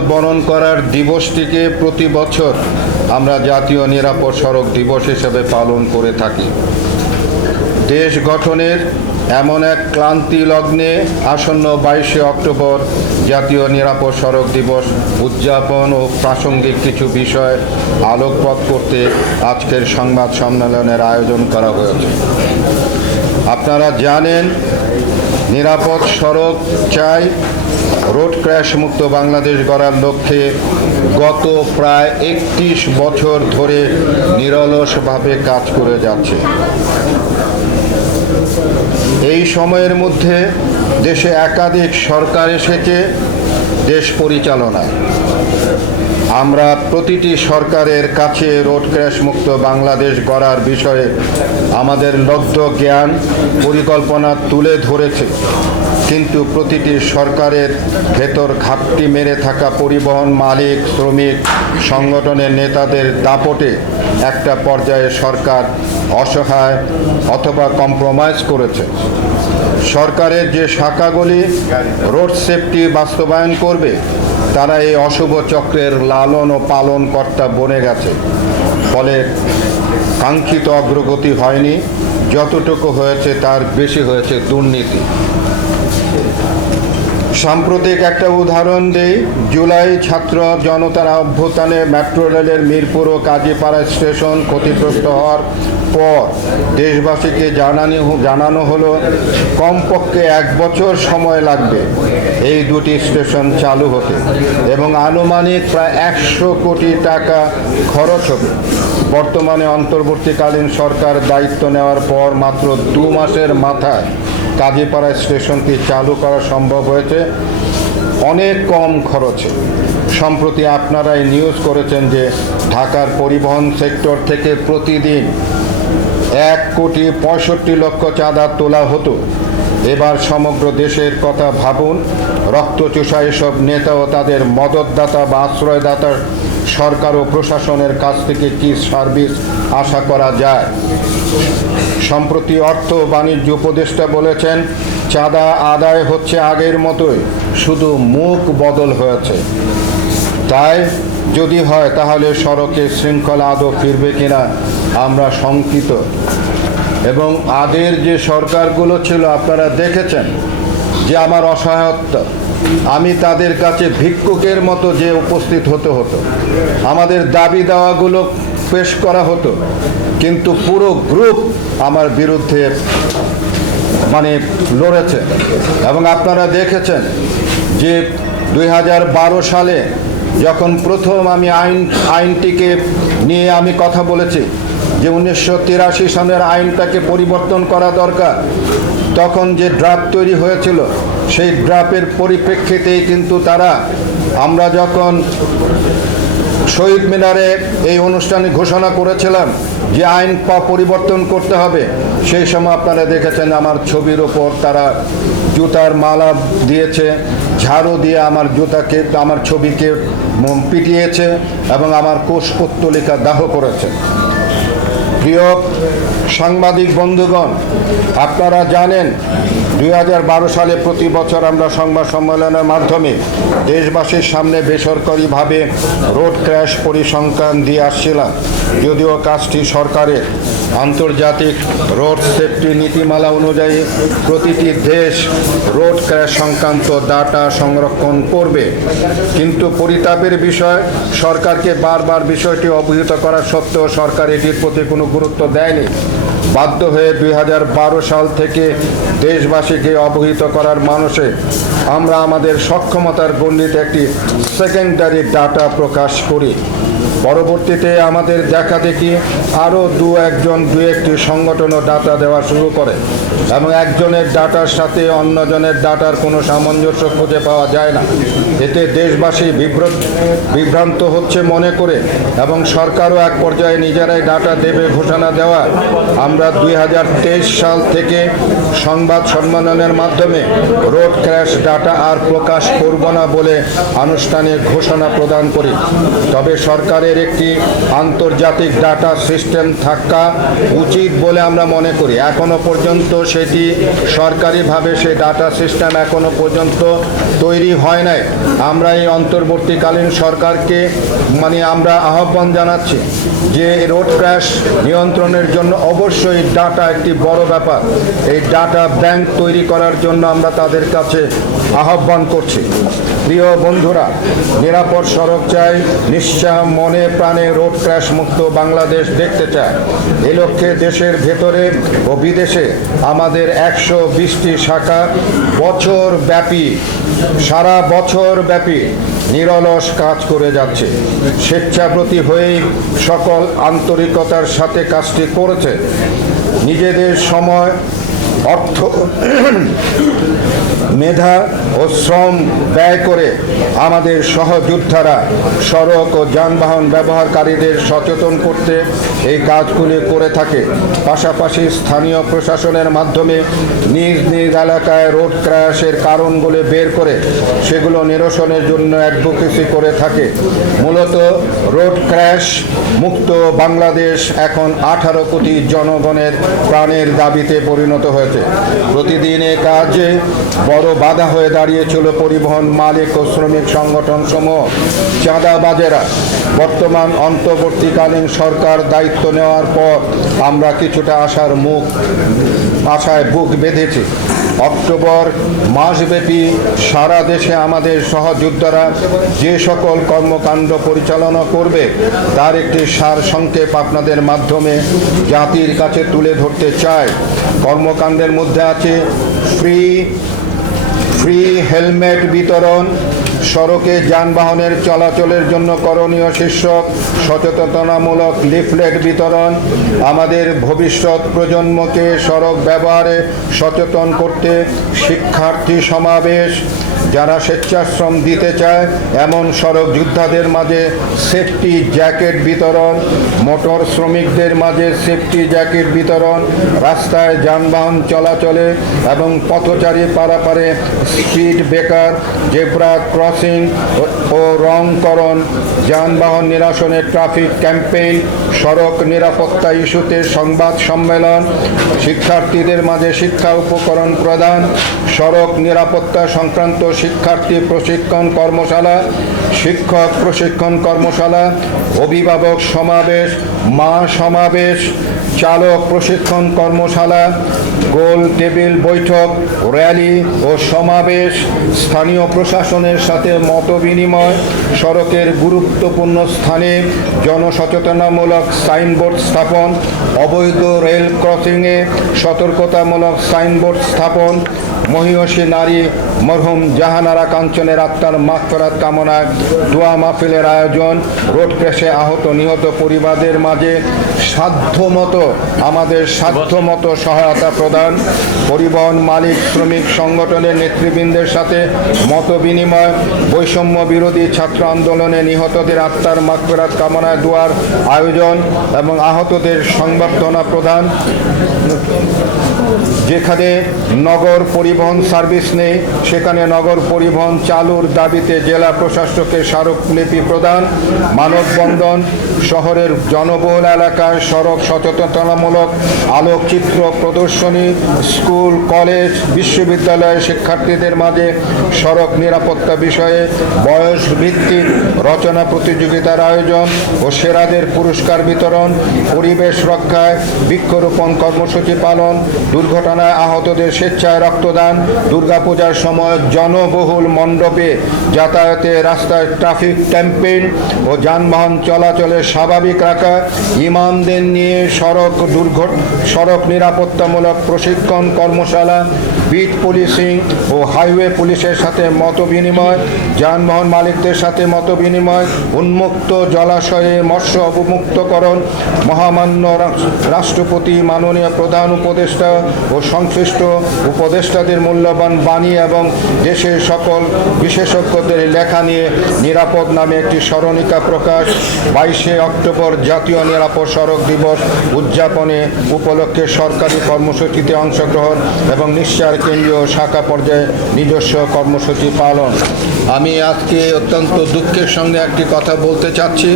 বরণ করার দিবসটিকে প্রতি বছর আমরা জাতীয় নিরাপদ সড়ক দিবস হিসেবে পালন করে থাকি। দেশ গঠনের এমন এক ক্লান্তি লগ্নে আসন্ন বাইশে অক্টোবর জাতীয় নিরাপদ সড়ক দিবস উদযাপন ও প্রাসঙ্গিক কিছু বিষয় আলোকপাত করতে আজকের সংবাদ সম্মেলনের আয়োজন করা হয়েছে। আপনারা জানেন নিরাপদ সড়ক চাই। রোড ক্র্যাশ মুক্ত বাংলাদেশ গড়ার লক্ষ্যে গত প্রায় একত্রিশ বছর ধরে নিরলসভাবে কাজ করে যাচ্ছে। এই সময়ের মধ্যে দেশে একাধিক সরকার এসেছে, দেশ পরিচালনায়। আমরা প্রতিটি সরকারের কাছে রোড ক্র্যাশ মুক্ত বাংলাদেশ গড়ার বিষয়ে আমাদের লব্ধ জ্ঞান, পরিকল্পনা তুলে ধরেছে। কিন্তু প্রতিটি সরকারের ভেতর ঘাপটি মেরে থাকা পরিবহন মালিক, শ্রমিক, সংগঠনের নেতাদের দাপটে একটা পর্যায়ে সরকার অসহায় অথবা কম্প্রোমাইজ করেছে। সরকারের যে শাখাগুলি রোড সেফটি বাস্তবায়ন করবে তারা এই অশুভ চক্রের লালন ও পালন কর্তা বনে গেছে। ফলে কাঙ্ক্ষিত অগ্রগতি হয়নি, যতটুকু হয়েছে তার বেশি হয়েছে দুর্নীতি। সাম্প্রতিক একটা উদাহরণ দেই, জুলাই ছাত্র জনতার অভ্যুত্থানে মেট্রো রেলের মিরপুর ও কাজীপাড়া স্টেশন ক্ষতিগ্রস্ত হওয়ার পর দেশবাসীকে জানানি জানানো হলো, কমপক্ষে এক বছর সময় লাগবে। এই দুটি স্টেশন চালু হতে এবং আনুমানিক প্রায় একশো কোটি টাকা খরচ হবে। বর্তমানে অন্তর্বর্তীকালীন সরকার দায়িত্ব নেওয়ার পর মাত্র দু মাসের মাথায় কাজীপাড়া স্টেশনটি চালু করা সম্ভব হয়েছে। অনেক কম খরচে। সম্প্রতি আপনারাই নিউজ করেছেন যে ঢাকার পরিবহন সেক্টর থেকে প্রতিদিন এক কোটি পঁয়ষট্টি লক্ষ চাঁদা তোলা হতো। এবার সমগ্র দেশের কথা ভাবুন, রক্তচোষা এসব নেতা ও তাদের মদতদাতা বা আশ্রয়দাতার সরকার ও প্রশাসনের কাছ থেকে কি সার্ভিস আশা করা যায়? সম্প্রতি অর্থ বাণিজ্য উপদেষ্টা বলেছেন, চাঁদা আদায় হচ্ছে আগের মতোই, শুধু মুখ বদল হয়েছে। তাই যদি হয় তাহলে সড়কে শৃঙ্খলা আদৌ ফিরবে কিনা আমরা শঙ্কিত। এবং আগের যে সরকারগুলো ছিল, আপনারা দেখেছেন যে আমার অসহায়ত্ব। আমি তাদের কাছে ভিক্ষুকের মতো যে উপস্থিত হতে হতো। আমাদের দাবি দাওয়াগুলো পেশ করা হতো, কিন্তু পুরো গ্রুপ আমার বিরুদ্ধে মানে লড়েছে। এবং আপনারা দেখেছেন যে দু হাজার বারো সালে যখন প্রথম আমি আইন, আইনটিকে নিয়ে আমি কথা বলেছি যে উনিশশো তিরাশি সনের আইনটাকে পরিবর্তন করা দরকার। তখন যে ড্রাফট তৈরি হয়েছিল, সেই ড্রাফের পরিপ্রেক্ষিতেই কিন্তু তারা আমরা যখন শহীদ মিনারে এই অনুষ্ঠানে ঘোষণা করেছিলাম যে আইন পরিবর্তন করতে হবে, সেই সময় আপনারা দেখেছেন আমার ছবির ওপর তারা জুতার মালা দিয়েছে। ঝাড়ু দিয়ে আমার জুতাকে আমার ছবিকে পিটিয়েছে এবং আমার কোষপত্তলিকা দাহ করেছে। প্রিয় সাংবাদিক বন্ধুগণ, আপনারা জানেন দু হাজার বারো সালে প্রতি বছর আমরা সংবাদ সম্মেলনের মাধ্যমে দেশবাসীর সামনে বেসরকারিভাবে রোড ক্র্যাশ পরিসংখ্যান দিয়ে আসছিলাম। যদিও কাজটি সরকারের আন্তর্জাতিক রোড সেফটি নীতিমালা অনুযায়ী প্রতিটি দেশ রোড ক্র্যাশ সংক্রান্ত ডাটা সংরক্ষণ করবে। কিন্তু পরিতাপের বিষয়, সরকারকে বারবার বিষয়টি অবহিত করা সত্ত্বেও সরকার এটির প্রতি কোনো গুরুত্ব দেয়নি। বাধ্য হয়ে দুই হাজার বারো সাল থেকে দেশবাসীকে অবহিত করার মানুষে আমরা আমাদের সক্ষমতার গণ্ডিতে একটি সেকেন্ডারি ডাটা প্রকাশ করি। পরবর্তীতে আমাদের দেখা দেখি আরও দু একজন, দু একটি সংগঠনও ডাটা দেওয়া শুরু করে এবং একজনের ডাটার সাথে অন্যজনের ডাটার কোনো সামঞ্জস্য খুঁজে পাওয়া যায় না। এতে দেশবাসী বিভ্রান্ত হচ্ছে মনে করে এবং সরকারও এক পর্যায়ে নিজেরাই ডাটা দেবে ঘোষণা দেওয়া। আমরা দুই হাজার তেইশ সাল থেকে সংবাদ সম্মেলনের মাধ্যমে রোড ক্র্যাশ ডাটা আর প্রকাশ করব না বলে আনুষ্ঠানিক ঘোষণা প্রদান করি। তবে সরকারের একটি আন্তর্জাতিক ডাটা সিস্টেম থাকা উচিত বলে আমরা মনে করি। এখনও পর্যন্ত সেটি সরকারিভাবে সেই ডাটা সিস্টেম এখনও পর্যন্ত তৈরি হয় নাই। আমরা এই অন্তর্বর্তীকালীন সরকারকে মানে আমরা আহ্বান জানাচ্ছি যে রোড ক্র্যাশ নিয়ন্ত্রণের জন্য অবশ্যই ডাটা একটি বড় ব্যাপার। এই ডাটা ব্যাংক তৈরি করার জন্য আমরা তাদের কাছে আহ্বান করছি। প্রিয় বন্ধুরা, নিরাপদ সড়ক চাই নিশ্চয় মনে প্রাণে রোড ক্র্যাশ মুক্ত বাংলাদেশ দেখতে চায় এ লক্ষ্যে দেশের ভেতরে ও বিদেশে আমাদের একশো বিশটি শাখা বছর ব্যাপী সারা বছর ব্যাপী নিরলস কাজ করে যাচ্ছে। স্বেচ্ছাপ্রতি হয়েই সকল আন্তরিকতার সাথে কাজটি করেছে। নিজেদের সময় অর্থ মেধা ও শ্রম ব্যয় করে আমাদের সহযোদ্ধারা সড়ক ও যানবাহন ব্যবহারকারীদের সচেতন করতে এই কাজগুলি করে থাকে। পাশাপাশি স্থানীয় প্রশাসনের মাধ্যমে নিজ নিজ এলাকায় রোড ক্র্যাশের কারণগুলি বের করে সেগুলো নিরসনের জন্য অ্যাডভোকেসি করে থাকে। মূলত রোড ক্র্যাশ মুক্ত বাংলাদেশ এখন আঠারো কোটি জনগণের প্রাণের দাবিতে পরিণত হয়েছে। প্রতিদিন এ কাজে বড় বাধা হয়ে দাঁড়িয়েছিল পরিবহন মালিক ও শ্রমিক সংগঠন সমূহ চাঁদাবাজেরা, বর্তমান অন্তর্বর্তীকালীন সরকার দায়িত্ব নেওয়ার পর আমরা কিছুটা আশার মুখ, আশায় বুক বেঁধেছি। অক্টোবর মাসব্যাপী সারা দেশে আমাদের সহযোদ্ধারা যে সকল কর্মকাণ্ড পরিচালনা করবে, তার একটি সার সংক্ষেপ আপনাদের মাধ্যমে জাতির কাছে তুলে ধরতে চায় কর্মকাণ্ডের মধ্যে আছে ফ্রি ফ্রি হেলমেট বিতরণ সড়কে যানবাহনের চলাচলের জন্য করণীয় শীর্ষক সচেতনামূলক লিফলেট বিতরণ, আমাদের ভবিষ্যৎ প্রজন্মকে সড়ক ব্যবহারে সচেতন করতে শিক্ষার্থী সমাবেশ যারা স্বেচ্ছাশ্রম দিতে চায়, এমন সড়ক যোদ্ধাদের মাঝে সেফটি জ্যাকেট বিতরণ মোটর শ্রমিকদের মাঝে সেফটি জ্যাকেট বিতরণ, রাস্তায় যানবাহন চলাচলে এবং পথচারী পারাপারে স্পিড ব্রেকার জেব্রা ক্রসিং ও রংকরণ, যানবাহন নিরাসনে ট্রাফিক ক্যাম্পেইন সড়ক নিরাপত্তা ইস্যুতে সংবাদ সম্মেলন, শিক্ষার্থীদের মাঝে শিক্ষা উপকরণ প্রদান, সড়ক নিরাপত্তা সংক্রান্ত শিক্ষার্থী প্রশিক্ষণ কর্মশালা শিক্ষক, প্রশিক্ষণ কর্মশালা, অভিভাবক সমাবেশ, মা সমাবেশ, চালক প্রশিক্ষণ কর্মশালা, গোল টেবিল বৈঠক, র্যালি ও সমাবেশ, স্থানীয় প্রশাসনের সাথে মত বিনিময়, সড়কের গুরুত্বপূর্ণ স্থানে জনসচেতনামূলক সাইনবোর্ড স্থাপন, অবৈধ রেল ক্রসিংয়ে সতর্কতামূলক সাইনবোর্ড স্থাপন মহিষী নারী মরহুম জাহানারা কাঞ্চনের আত্মার মাগফেরাত কামনায় দোয়া মাহফিলের আয়োজন, রোড ক্র্যাশে আহত নিহত পরিবারদের মাঝে সাধ্যমতো, আমাদের সাধ্যমতো সহায়তা প্রদান। পরিবহন মালিক, শ্রমিক সংগঠনের নেতৃবৃন্দের সাথে মত বিনিময় বৈষম্য বিরোধী ছাত্র আন্দোলনে নিহতদের আত্মার মাগফেরাত কামনায় দোয়ার আয়োজন এবং আহতদের সংবর্ধনা প্রদান। যেখানে নগর পরিবহন সার্ভিস নেই, সেখানে নগর পরিবহন চালুর দাবিতে জেলা প্রশাসকের স্মারকলিপি প্রদান, মানববন্ধন, শহরের জনবহুল এলাকায় সড়ক সচেতনতামূলক আলোকচিত্র প্রদর্শনী, স্কুল, কলেজ বিশ্ববিদ্যালয়ের শিক্ষার্থীদের মাঝে সড়ক নিরাপত্তা বিষয়ে বয়স ভিত্তিক রচনা প্রতিযোগিতার আয়োজন ও সেরাদের পুরস্কার বিতরণ, পরিবেশ রক্ষায় বৃক্ষরোপণ কর্মসূচি পালন দুর্ঘটনায় আহতদের স্বেচ্ছায় রক্তদান। দুর্গাপূজার সময় জনবহুল মণ্ডপে যাতায়াতে রাস্তায় ট্রাফিক ক্যাম্পেইন ও যানবাহন চলাচলে স্বাভাবিক রাখা। ইমামদের নিয়ে সড়ক দুর্ঘট, সড়ক নিরাপত্তামূলক প্রশিক্ষণ কর্মশালা বিট পুলিশিং ও হাইওয়ে পুলিশের সাথে মত বিনিময়, যানবাহন মালিকদের সাথে মত বিনিময়, উন্মুক্ত জলাশয়ে মৎস্য অবমুক্তকরণ, মহামান্য রাষ্ট্রপতি, মাননীয় প্রধান উপদেষ্টা ও সংশ্লিষ্ট উপদেষ্টাদের মূল্যবান বাণী এবং দেশের সকল বিশেষজ্ঞদের লেখা নিয়ে নিরাপদ নামে একটি স্মরণিকা প্রকাশ, বাইশে অক্টোবর জাতীয় নিরাপদ সড়ক দিবস উদযাপনে উপলক্ষে সরকারি কর্মসূচিতে অংশগ্রহণ এবং নিশ্চার কেন্দ্রীয় শাখা পর্যায়ে নিজস্ব কর্মসূচি পালন। আমি আজকে অত্যন্ত দুঃখের সঙ্গে একটি কথা বলতে চাচ্ছি।